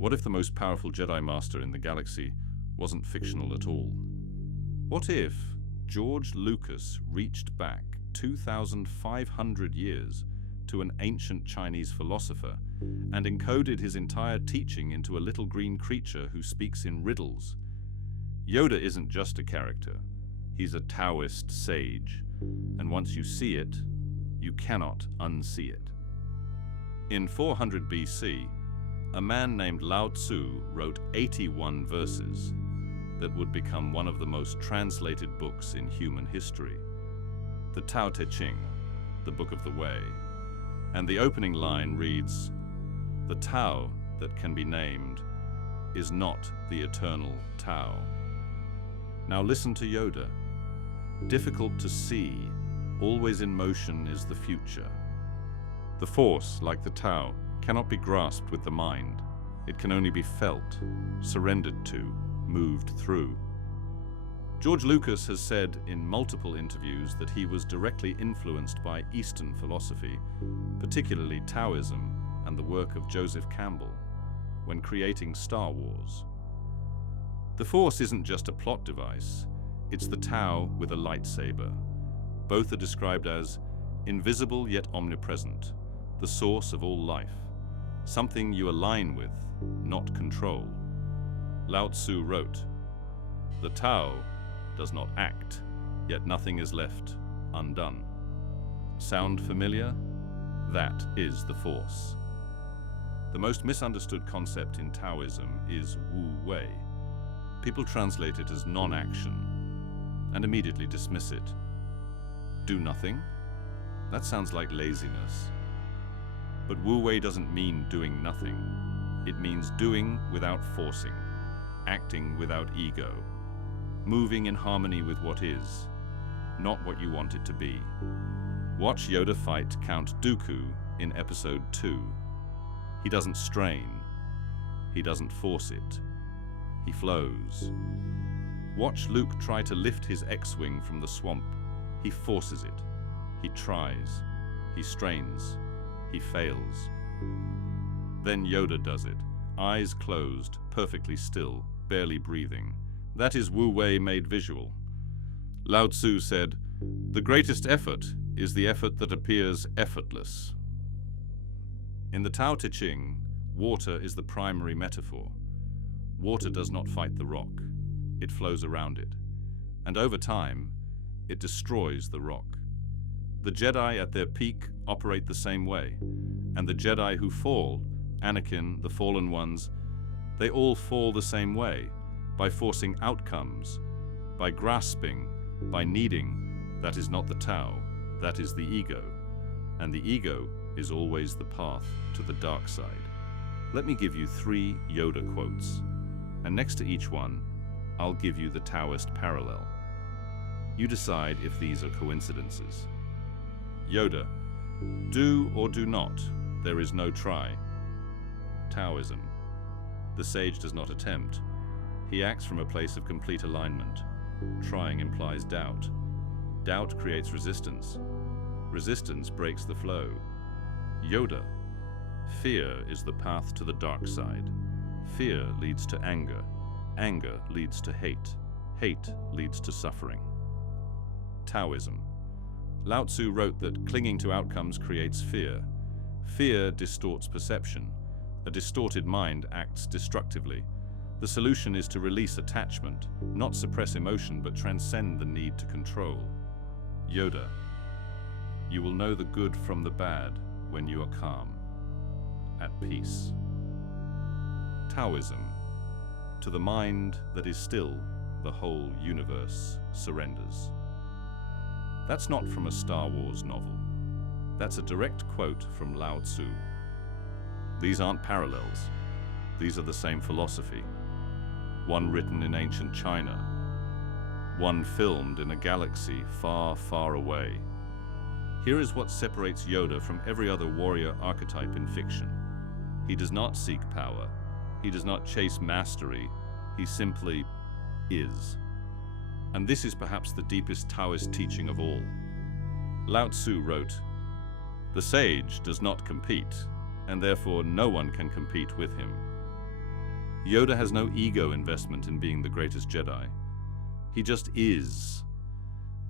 What if the most powerful Jedi Master in the galaxy wasn't fictional at all? What if George Lucas reached back 2,500 years to an ancient Chinese philosopher and encoded his entire teaching into a little green creature who speaks in riddles? Yoda isn't just a character. He's a Taoist sage, and once you see it, you cannot unsee it. In 400 BC, a man named Lao Tzu wrote 81 verses that would become one of the most translated books in human history, the Tao Te Ching, the Book of the Way. And the opening line reads, "The Tao that can be named is not the eternal Tao." Now listen to Yoda. Difficult to see, always in motion is the future. The Force, like the Tao, cannot be grasped with the mind. It can only be felt, surrendered to, moved through. George Lucas has said in multiple interviews that he was directly influenced by Eastern philosophy, particularly Taoism and the work of Joseph Campbell, when creating Star Wars. The Force isn't just a plot device, it's the Tao with a lightsaber. Both are described as invisible yet omnipresent, the source of all life, something you align with, not control. Lao Tzu wrote, "The Tao does not act, yet nothing is left undone." Sound familiar? That is the Force. The most misunderstood concept in Taoism is Wu Wei. People translate it as non-action and immediately dismiss it. Do nothing? That sounds like laziness. But Wu Wei doesn't mean doing nothing. It means doing without forcing, acting without ego, moving in harmony with what is, not what you want it to be. Watch Yoda fight Count Dooku in Episode 2. He doesn't strain. He doesn't force it. He flows. Watch Luke try to lift his X-Wing from the swamp. He forces it. He tries. He strains. He fails. Then Yoda does it, eyes closed, perfectly still, barely breathing. That is Wu Wei made visual. Lao Tzu said, "The greatest effort is the effort that appears effortless." In the Tao Te Ching, water is the primary metaphor. Water does not fight the rock. It flows around it. And over time, it destroys the rock. The Jedi at their peak operate the same way, and the Jedi who fall, Anakin, the fallen ones, they all fall the same way, by forcing outcomes, by grasping, by needing. That is not the Tao, that is the ego, and the ego is always the path to the dark side. Let me give you 3 Yoda quotes, and next to each one, I'll give you the Taoist parallel. You decide if these are coincidences. Yoda, "Do or do not, there is no try." Taoism, "The sage does not attempt. He acts from a place of complete alignment. Trying implies doubt. Doubt creates resistance. Resistance breaks the flow." Yoda, "Fear is the path to the dark side. Fear leads to anger. Anger leads to hate. Hate leads to suffering." Taoism, Lao Tzu wrote that clinging to outcomes creates fear. Fear distorts perception. A distorted mind acts destructively. The solution is to release attachment, not suppress emotion, but transcend the need to control. Yoda, "You will know the good from the bad when you are calm, at peace." Taoism, "To the mind that is still, the whole universe surrenders." That's not from a Star Wars novel. That's a direct quote from Lao Tzu. These aren't parallels. These are the same philosophy. One written in ancient China. One filmed in a galaxy far, far away. Here is what separates Yoda from every other warrior archetype in fiction. He does not seek power. He does not chase mastery. He simply is. And this is perhaps the deepest Taoist teaching of all. Lao Tzu wrote, "The sage does not compete, and therefore no one can compete with him. Yoda has no ego investment in being the greatest Jedi. He just is.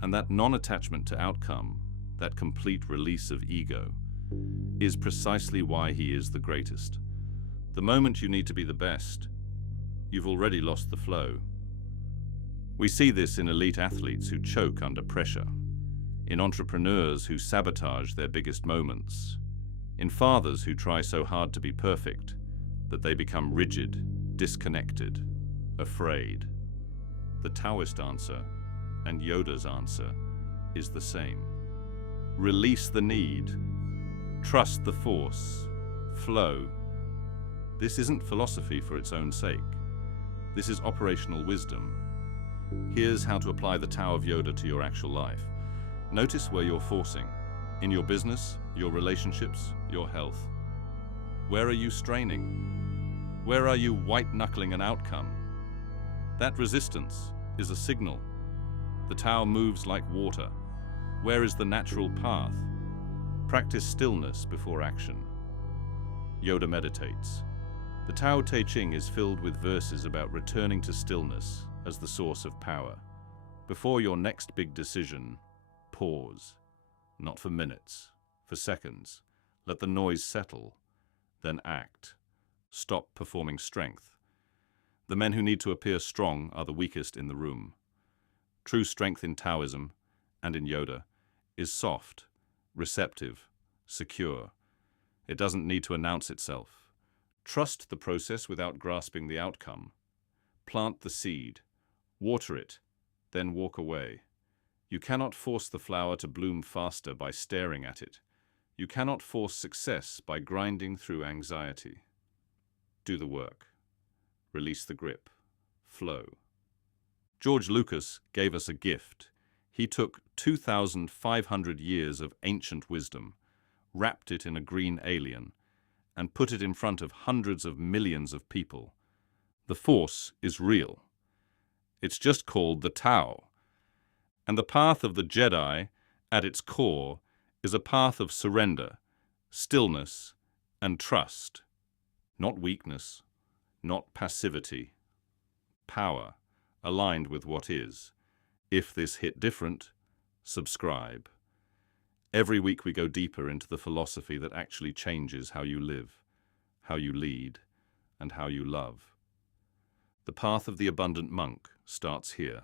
And that non-attachment to outcome, that complete release of ego, is precisely why he is the greatest. The moment you need to be the best, you've already lost the flow. We see this in elite athletes who choke under pressure, in entrepreneurs who sabotage their biggest moments, in fathers who try so hard to be perfect that they become rigid, disconnected, afraid. The Taoist answer and Yoda's answer is the same. Release the need. Trust the force. Flow. This isn't philosophy for its own sake. This is operational wisdom. Here's how to apply the Tao of Yoda to your actual life. Notice where you're forcing. In your business, your relationships, your health. Where are you straining? Where are you white-knuckling an outcome? That resistance is a signal. The Tao moves like water. Where is the natural path? Practice stillness before action. Yoda meditates. The Tao Te Ching is filled with verses about returning to stillness as the source of power. Before your next big decision, pause. Not for minutes, for seconds. Let the noise settle, then act. Stop performing strength. The men who need to appear strong are the weakest in the room. True strength in Taoism and in Yoda is soft, receptive, secure. It doesn't need to announce itself. Trust the process without grasping the outcome. Plant the seed, water it, then walk away. You cannot force the flower to bloom faster by staring at it. You cannot force success by grinding through anxiety. Do the work. Release the grip. Flow. George Lucas gave us a gift. He took 2,500 years of ancient wisdom, wrapped it in a green alien, and put it in front of hundreds of millions of people. The Force is real. It's just called the Tao. And the path of the Jedi, at its core, is a path of surrender, stillness, and trust. Not weakness, not passivity. Power, aligned with what is. If this hit different, subscribe. Every week we go deeper into the philosophy that actually changes how you live, how you lead, and how you love. The path of the abundant monk starts here.